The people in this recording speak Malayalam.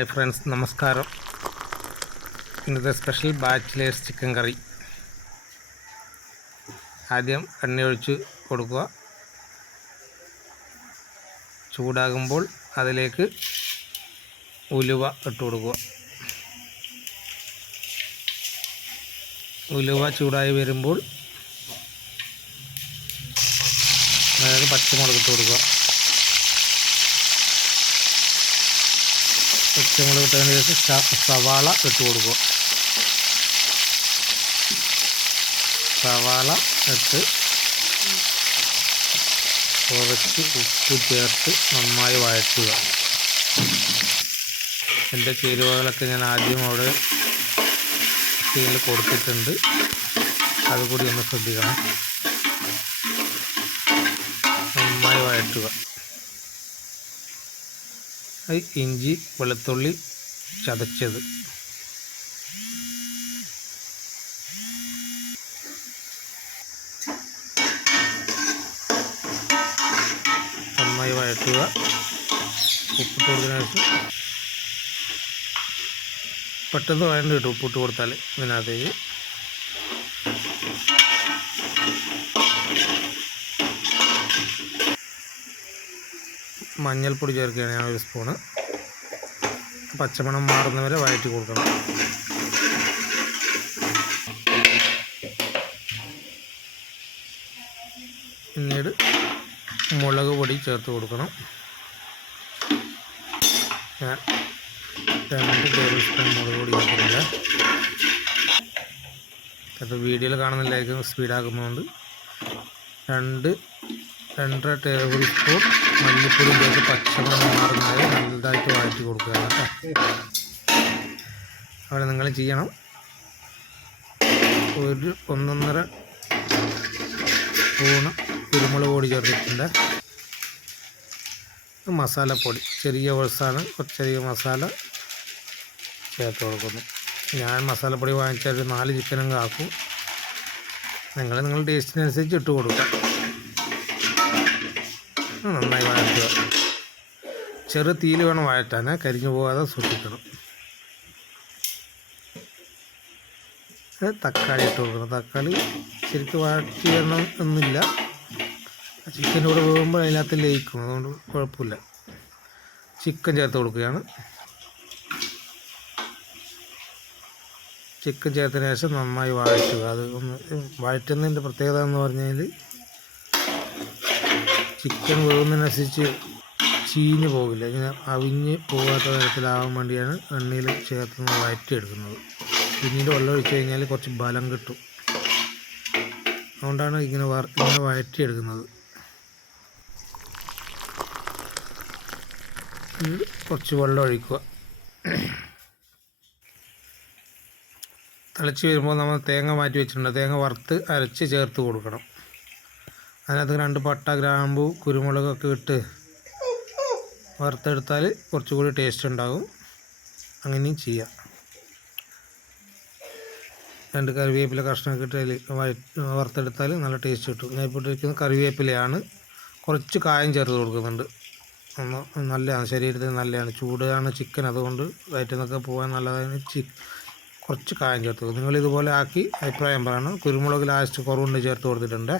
ഹായ് ഫ്രണ്ട്സ്, നമസ്കാരം. ഇന്നത്തെ സ്പെഷ്യൽ ബാച്ചിലേഴ്സ് ചിക്കൻ കറി. ആദ്യം എണ്ണ ഒഴിച്ച് കൊടുക്കുക. ചൂടാകുമ്പോൾ അതിലേക്ക് ഉലുവ ഇട്ട് കൊടുക്കുക. ഉലുവ ചൂടായി വരുമ്പോൾ അതായത് പച്ചമുളക് ഇട്ട് കൊടുക്കുക. പച്ചമുളക് ഇട്ടതിന് ശേഷം സവാള ഇട്ട് കൊടുക്കുക. സവാള ഇട്ട് കുറച്ച് ഉപ്പ് ചേർത്ത് നന്നായി വഴറ്റുക. എൻ്റെ ചേരുവകളൊക്കെ ഞാൻ ആദ്യം അവിടെ സ്ക്രീനിൽ കൊടുത്തിട്ടുണ്ട്, അതുകൂടി ഒന്ന് ശ്രദ്ധിക്കണം. നന്നായി വഴറ്റുക. ഇഞ്ചി വെളുത്തുള്ളി ചതച്ചത്, നന്നായി വഴറ്റുക. ഉപ്പിട്ട് കൊടുത്തതിന് ശേഷം പെട്ടെന്ന് വഴണ്ട് കിട്ടും ഉപ്പിട്ട് കൊടുത്താൽ. ഇതിനകത്തേക്ക് മഞ്ഞൾപ്പൊടി ചേർക്കുകയാണ് ഞാൻ 1 സ്പൂണ്. പച്ചമണം മാറുന്നവരെ വഴറ്റി കൊടുക്കണം. പിന്നീട് മുളക് പൊടി ചേർത്ത് കൊടുക്കണം. ഞാൻ 2 ടേബിൾ സ്പൂൺ മുളക് പൊടി ചേർക്കുന്നില്ല. അത് വീഡിയോയിൽ കാണുന്നില്ലായിരിക്കും, സ്പീഡാക്കുന്നതുകൊണ്ട്. 2.5 ടേബിൾ സ്പൂൺ മല്ലിപ്പൊടി ചേർത്ത് പച്ചമണം മാറുന്നത് നല്ലതായിട്ട് വഴറ്റി കൊടുക്കുക കേട്ടോ. അവിടെ നിങ്ങൾ ചെയ്യണം. 1.5 സ്പൂണ് കുരുമുളക് പൊടി ചേർത്തിട്ടുണ്ട്. മസാലപ്പൊടി ചെറിയ ഓൾസാണ്, ചെറിയ മസാല ചേർത്ത് കൊടുക്കുന്നു. ഞാൻ മസാലപ്പൊടി വാങ്ങിച്ചാൽ ഒരു 4 ചിക്കനും ആക്കും. നിങ്ങളുടെ ടേസ്റ്റിനനുസരിച്ച് ഇട്ട് കൊടുക്കാം. നന്നായി വഴറ്റുക. ചെറു തീയിൽ വേണം വഴറ്റാൻ, കരിഞ്ഞു പോകാതെ സൂക്ഷിക്കണം. തക്കാളി ഇട്ട് കൊടുക്കണം. തക്കാളി ശരിക്കും വഴറ്റി വരണം എന്നില്ല, ചിക്കൻ്റെ കൂടെ പോകുമ്പോൾ അതിനകത്ത് ലയിക്കും, അതുകൊണ്ട് കുഴപ്പമില്ല. ചിക്കൻ ചേർത്ത് കൊടുക്കുകയാണ്. ചിക്കൻ ചേർത്തതിന് ശേഷം നന്നായി വഴറ്റുക. അത് ഒന്ന് വഴറ്റുന്നതിൻ്റെ പ്രത്യേകത എന്ന് പറഞ്ഞാൽ ചിക്കൻ വേവുന്നതിനനുസരിച്ച് ചീഞ്ഞ് പോകില്ല, ഇങ്ങനെ അവിഞ്ഞ് പോകാത്ത തരത്തിലാവാൻ വേണ്ടിയാണ് എണ്ണയിൽ ചേർത്ത് വഴറ്റിയെടുക്കുന്നത്. പിന്നീട് വെള്ളം ഒഴിച്ച് കഴിഞ്ഞാൽ കുറച്ച് ബലം കിട്ടും, അതുകൊണ്ടാണ് ഇങ്ങനെ വഴറ്റിയെടുക്കുന്നത്. കുറച്ച് വെള്ളം ഒഴിക്കുക. തിളച്ച് വരുമ്പോൾ നമ്മൾ തേങ്ങ മാറ്റി വെച്ചിട്ടുണ്ട്. തേങ്ങ വറുത്ത് അരച്ച് ചേർത്ത് കൊടുക്കണം. അതിനകത്ത് 2 പട്ട, ഗ്രാമ്പു, കുരുമുളകൊക്കെ ഇട്ട് വറുത്തെടുത്താൽ കുറച്ചുകൂടി ടേസ്റ്റ് ഉണ്ടാകും. അങ്ങനെയും ചെയ്യാം. 2 കറിവേപ്പില കഷ്ണമൊക്കെ ഇട്ട് അതിൽ വറുത്തെടുത്താൽ നല്ല ടേസ്റ്റ് കിട്ടും. ഞാൻ ഇപ്പോൾ ഇട്ടിരിക്കുന്നത് കറിവേപ്പിലയാണ്. കുറച്ച് കായം ചേർത്ത് കൊടുക്കുന്നുണ്ട്. നല്ലതാണ്, ശരീരത്തിന് നല്ലതാണ്. ചൂടാണ് ചിക്കൻ, അതുകൊണ്ട് വയറ്റിൽ പോകാൻ നല്ലതാണ്. കുറച്ച് കായം ചേർത്ത് കൊടുക്കും. നിങ്ങളിതുപോലെ ആക്കി അഭിപ്രായം പറയണം. കുരുമുളക് ലാസ്റ്റ് കുറവുണ്ട് ചേർത്ത് കൊടുത്തിട്ടുണ്ട്.